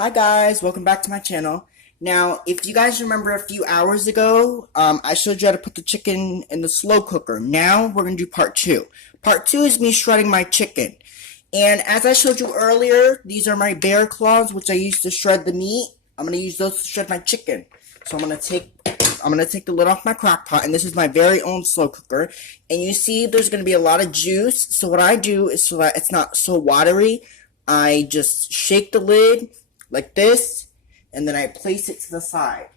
Hi guys, welcome back to my channel. Now, if you guys remember a few hours ago, I showed you how to put the chicken in the slow cooker. Now, we're going to do part 2. Part 2 is me shredding my chicken. And as I showed you earlier, these are my bear claws, which I use to shred the meat. I'm going to use those to shred my chicken. So I'm going to take the lid off my crock pot, and this is my very own slow cooker. And you see there's going to be a lot of juice. So what I do is, so that it's not so watery, I just shake the lid like this, and then I place it to the side.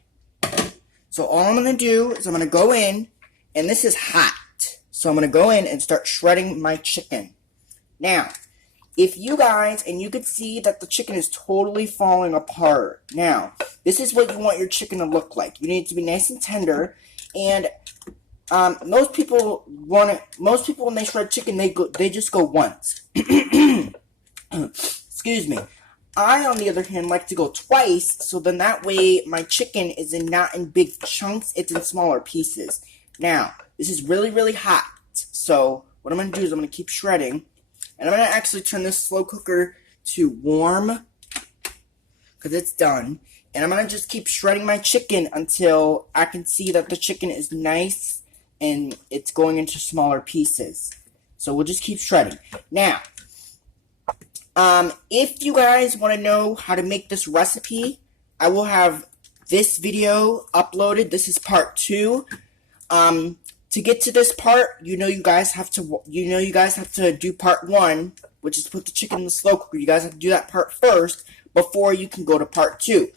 So all I'm going to do is I'm going to go in, and this is hot, so I'm going to go in and start shredding my chicken. Now, if you guys, and you can see that the chicken is totally falling apart. Now, this is what you want your chicken to look like. You need it to be nice and tender, and most people when they shred chicken, they just go once. Excuse me. I, on the other hand, like to go twice, so then that way my chicken is not in big chunks, it's in smaller pieces. Now, this is really, really hot, so what I'm going to do is I'm going to keep shredding, and I'm going to actually turn this slow cooker to warm, because it's done, and I'm going to just keep shredding my chicken until I can see that the chicken is nice, and it's going into smaller pieces. So we'll just keep shredding. Now, if you guys want to know how to make this recipe, I will have this video uploaded. This is part 2. To get to this part, you guys have to do part 1, which is put the chicken in the slow cooker. You guys have to do that part first before you can go to part 2.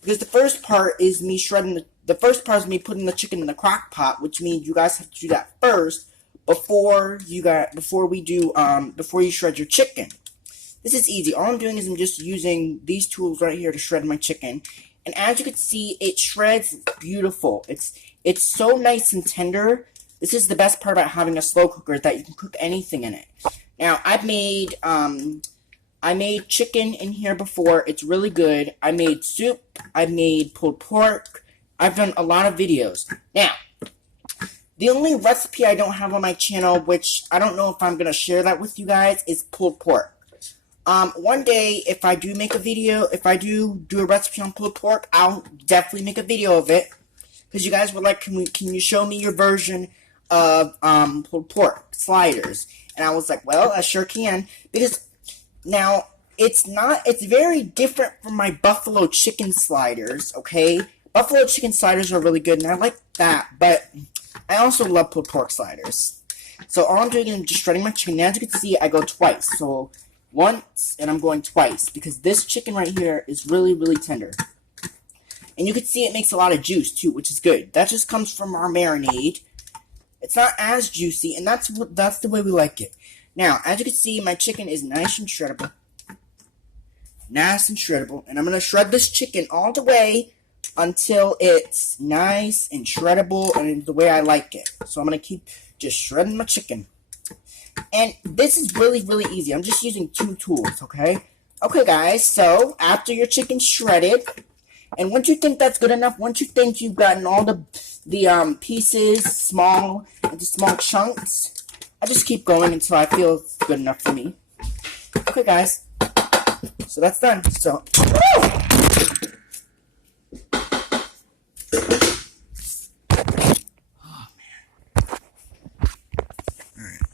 Because the first part is me shredding the first part is me putting the chicken in the crock pot, which means you guys have to do that first before you shred your chicken. This is easy. All I'm doing is I'm just using these tools right here to shred my chicken. And as you can see, it shreds beautiful. It's so nice and tender. This is the best part about having a slow cooker, that you can cook anything in it. Now, I made chicken in here before. It's really good. I made soup. I made pulled pork. I've done a lot of videos. Now, the only recipe I don't have on my channel, which I don't know if I'm going to share that with you guys, is pulled pork. One day, if I do make a video, if I do a recipe on pulled pork, I'll definitely make a video of it. Because you guys were like, can you show me your version of, pulled pork sliders? And I was like, well, I sure can. Because, now, it's very different from my buffalo chicken sliders, okay? Buffalo chicken sliders are really good, and I like that, but I also love pulled pork sliders. So all I'm doing is just shredding my chicken. Now, as you can see, I go twice. So once, and I'm going twice, because this chicken right here is really, really tender. And you can see it makes a lot of juice, too, which is good. That just comes from our marinade. It's not as juicy, and that's the way we like it. Now, as you can see, my chicken is nice and shreddable. Nice and shreddable. And I'm going to shred this chicken all the way until it's nice and shreddable and the way I like it. So I'm going to keep just shredding my chicken. And this is really, really easy. I'm just using 2 tools, okay? Okay, guys, so after your chicken's shredded, and once you think that's good enough, once you think you've gotten all the pieces into small chunks, I just keep going until I feel it's good enough for me. Okay, guys, so that's done. So, woo!